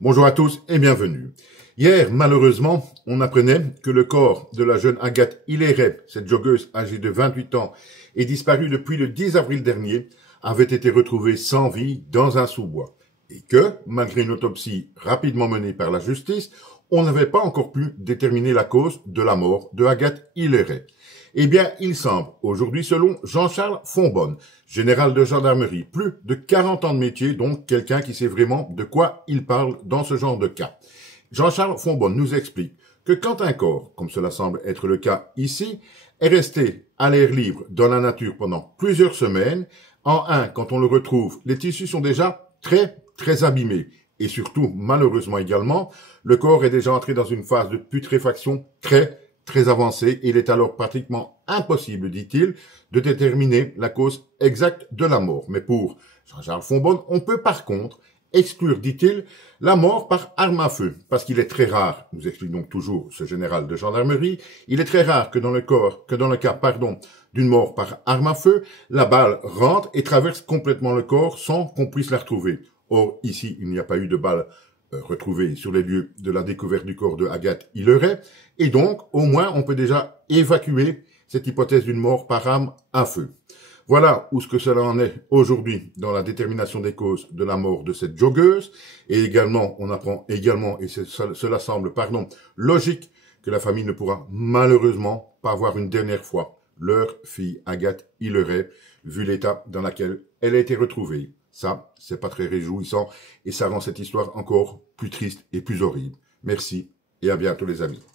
Bonjour à tous et bienvenue. Hier, malheureusement, on apprenait que le corps de la jeune Agathe Hilleret, cette joggeuse âgée de 28 ans et disparue depuis le 10 avril dernier, avait été retrouvé sans vie dans un sous-bois. Et que, malgré une autopsie rapidement menée par la justice, on n'avait pas encore pu déterminer la cause de la mort de Agathe Hilleret. Eh bien, il semble, aujourd'hui, selon Jean-Charles Fonbonne, général de gendarmerie, plus de 40 ans de métier, donc quelqu'un qui sait vraiment de quoi il parle dans ce genre de cas. Jean-Charles Fonbonne nous explique que quand un corps, comme cela semble être le cas ici, est resté à l'air libre dans la nature pendant plusieurs semaines, quand on le retrouve, les tissus sont déjà très abîmés. Et surtout, malheureusement également, le corps est déjà entré dans une phase de putréfaction très avancée, et il est alors pratiquement impossible, dit-il, de déterminer la cause exacte de la mort. Mais pour Jean-Charles Fonbonne, on peut par contre exclure, dit-il, la mort par arme à feu, parce qu'il est très rare, nous explique donc toujours ce général de gendarmerie, il est très rare que dans le cas d'une mort par arme à feu, la balle rentre et traverse complètement le corps sans qu'on puisse la retrouver. Or, ici, il n'y a pas eu de balle retrouvée sur les lieux de la découverte du corps de Agathe Hilleret, et donc, au moins, on peut déjà évacuer cette hypothèse d'une mort par arme à feu. Voilà où ce que cela en est aujourd'hui dans la détermination des causes de la mort de cette joggeuse, et également, on apprend également, et cela semble, logique, que la famille ne pourra malheureusement pas voir une dernière fois leur fille Agathe Hilleret, vu l'état dans lequel elle a été retrouvée. Ça, c'est pas très réjouissant, et ça rend cette histoire encore plus triste et plus horrible. Merci, et à bientôt les amis.